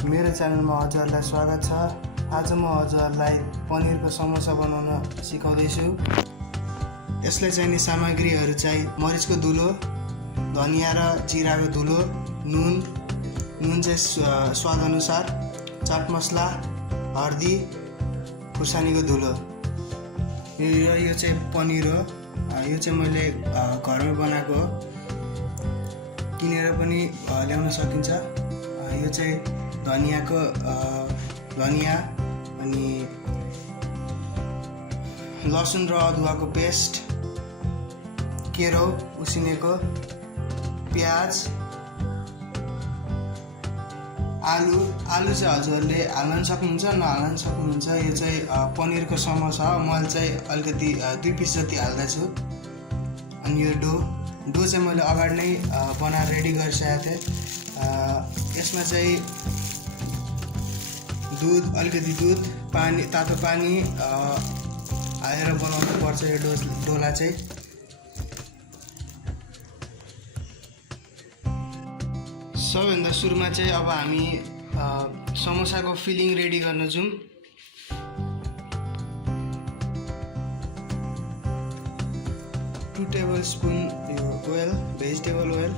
मेरो च्यानलमा हजुरहरूलाई स्वागत छ। आज म हजुरहरूलाई पनिरको समोसा बनाउन सिकाउँदैछु। यसलाई चाहिने सामग्रीहरू चाहिँ मरिचको धुलो, धनिया र जिराको धुलो, नुन चाहिँ स्वाद अनुसार, चाट मसला, हर्दी, खुर्सानीको धुलो। यो चाहिँ पनिर हो। यो चाहिँ मैले घरमै बनाएको हो, किनेर पनि ल्याउन सकिन्छ। यो चाहिँ धनिया अनि लसुन र अदुवाको पेस्ट, केरो उसिनेको, प्याज, आलु चाहिँ हजुरहरूले हाल्न सक्नुहुन्छ, नहाल्न सक्नुहुन्छ। यो चाहिँ पनिरको समोसा हो। मैले चाहिँ अलिकति 2 पिस जति हाल्दैछु। अनि यो डो चाहिँ मैले अगाडि नै बनाएर रेडी गरिसकेको थिएँ। यसमा चाहिँ अलिकति दुध, पानी, तातो पानी हालेर बनाउनु पर्छ यो डोला चाहिँ। सबैभन्दा सुरुमा चाहिँ अब हामी समोसाको फिलिङ रेडी गर्न जाउँ। 2 टेबलस्पुन यो ओइल, भेजिटेबल ओइल,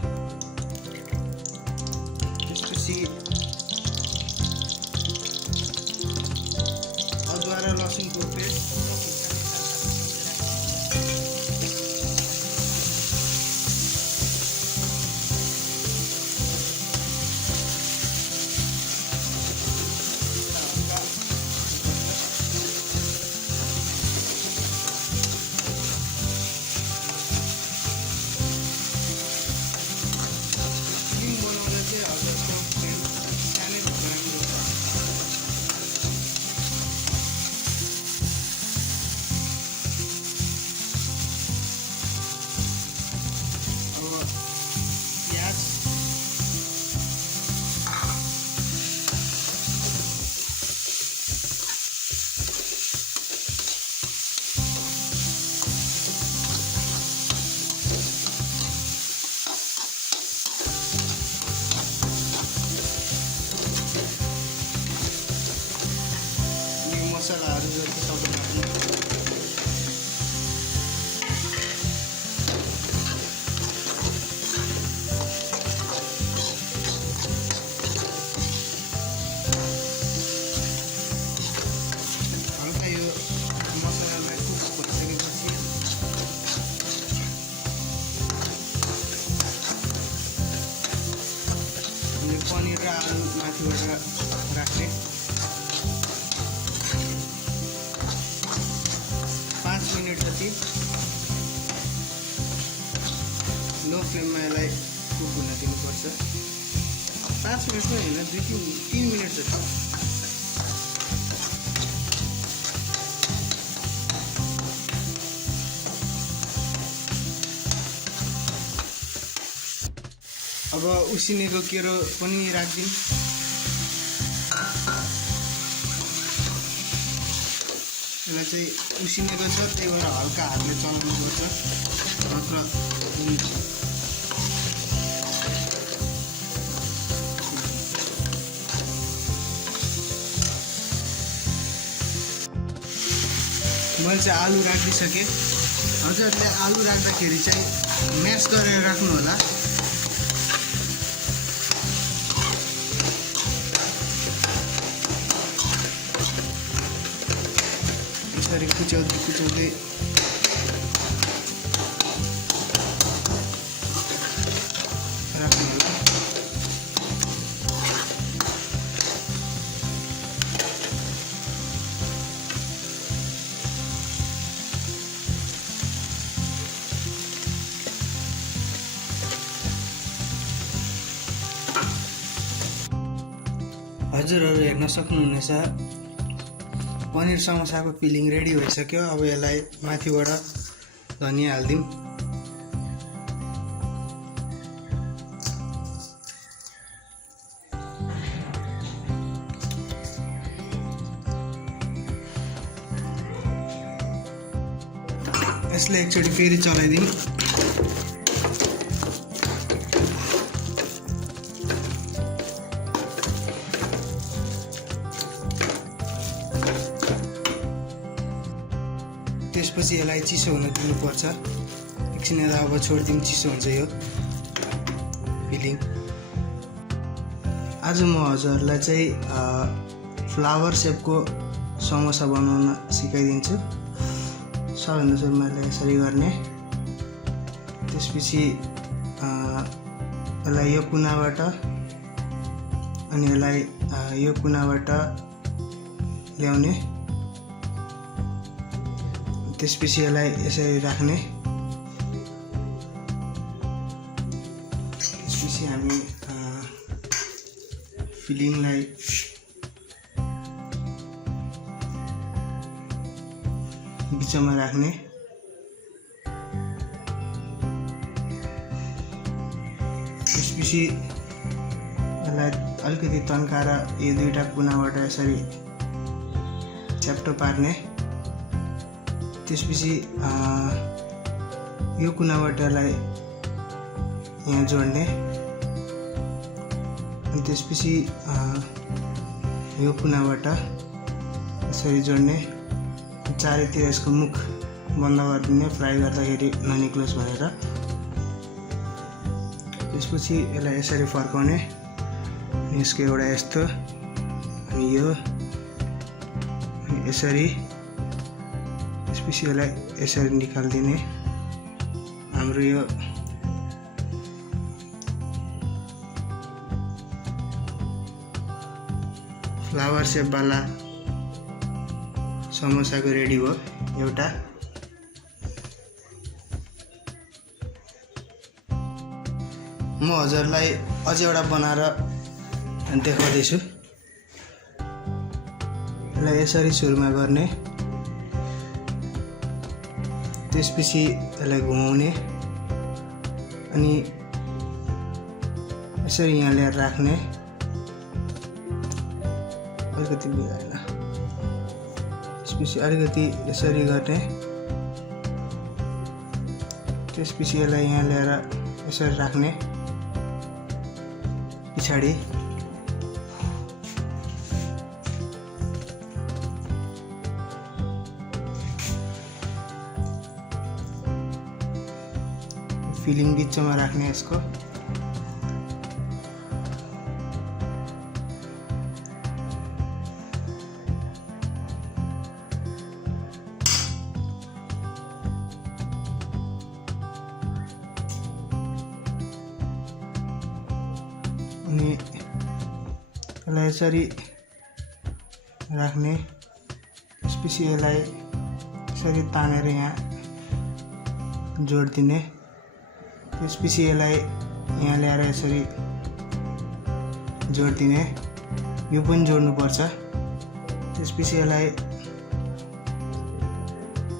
त्यसपछि अदुवा र लसुनको पेस्ट, मसलाहरू जति तपाईँले हल्का यो मसलालाई कुक भइसकेपछि पनिर र आलु माथिबाट राख्ने। 5 मिनट जति लो फ्लेममा यसलाई कुक हुन दिनुपर्छ। 5 मिनट पनि होइन, 2-3 मिनट जति। अब उसिनेको केरो पनि राखिदिउँ। यसलाई चाहिँ उसिनेको छ, त्यही भएर हल्का हातले चलाउनुपर्छ। नत्र मैले चाहिँ आलु राखिदिइसकेँ। हजुरहरूले आलु राख्दाखेरि चाहिँ म्यास गरेर राख्नु होला। यसरी कुच्याउँदै राख्नु होला। हजुरहरू हेर्न सक्नुहुनेछ, पनिर समोसाको फिलिङ रेडी भइसक्यो। अब यसलाई माथिबाट धनिया हालिदिउँ। यसलाई एकचोटि फेरि चलाइदिउँ। त्यसपछि यसलाई चिसो हुन दिनुपर्छ। एकछिन यसलाई अब छोडिदिउँ, चिसो हुन्छ यो फिलिङ। आज म हजुरहरूलाई चाहिँ फ्लावर सेपको समोसा बनाउन सिकाइदिन्छु। सबभन्दा सुरुमा यसलाई यसरी गर्ने, त्यसपछि यसलाई यो कुनाबाट अनि यसलाई यो कुनाबाट ल्याउने, त्यसपछि यसलाई यसरी राख्ने। त्यसपछि हामी फिलिङलाई बिचमा राख्ने, त्यसपछि यसलाई अलिकति तन्काएर यो दुईवटा कुनाबाट यसरी च्याप्टो पार्ने, त्यसपछि यो कुनाबाट यसलाई यहाँ जोड्ने, अनि त्यसपछि यो कुनाबाट यसरी जोड्ने, चारैतिर यसको मुख बन्द गरिदिने फ्राई गर्दाखेरि ननिक्लोस् भनेर। त्यसपछि यसलाई यसरी फर्काउने, यसको एउटा यस्तो अनि यो यसरी, त्यसपछि यसलाई यसरी निकालिदिने। हाम्रो यो फ्लावर सेपवाला समोसाको रेडी भयो एउटा। म हजुरलाई अझै एउटा बनाएर देखाउँदैछु। यसलाई यसरी सुरुमा गर्ने, त्यसपछि यसलाई घुमाउने अनि यसरी यहाँ ल्याएर राख्ने, अलिकति मिलाएन, त्यसपछि अलिकति यसरी गर्ने, त्यसपछि यसलाई यहाँ ल्याएर यसरी राख्ने पछाडि, फिलिङ बिचमा राख्ने यसको, अनि यसलाई यसरी राख्ने, त्यसपछि यसलाई यसरी तानेर यहाँ जोडिदिने, त्यसपछि यसलाई यहाँ ल्याएर यसरी जोडिदिने, यो पनि जोड्नुपर्छ। त्यसपछि यसलाई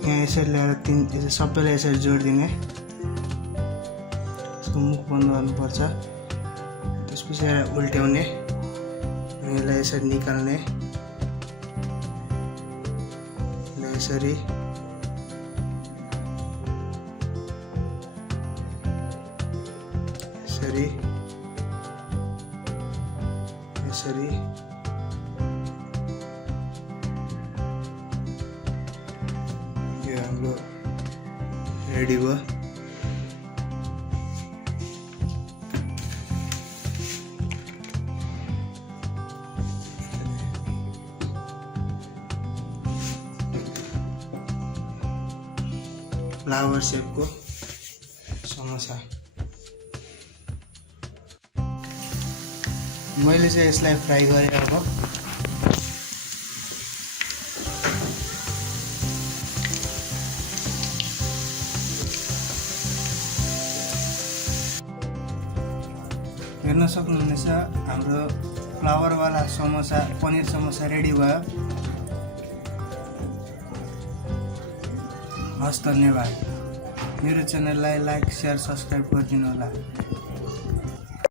यहाँ यसरी ल्याएर सबैलाई यसरी जोडिदिने, यसको मुख बन्द गर्नुपर्छ। त्यसपछि यसलाई उल्ट्याउने अनि यसलाई यसरी निकाल्ने, यसलाई यसरी यसरी यसरी यो हाम्रो रेडी भयो। फ्लावर सेपको समोसा। मैले चाहिँ यसलाई फ्राई गरेँ। अब हेर्न सक्नुहुनेछ हाम्रो फ्लावरवाला समोसा, पनिर समोसा रेडी भयो। हस्, धन्यवाद। मेरो च्यानललाई लाइक, सेयर, सब्सक्राइब गरिदिनु होला।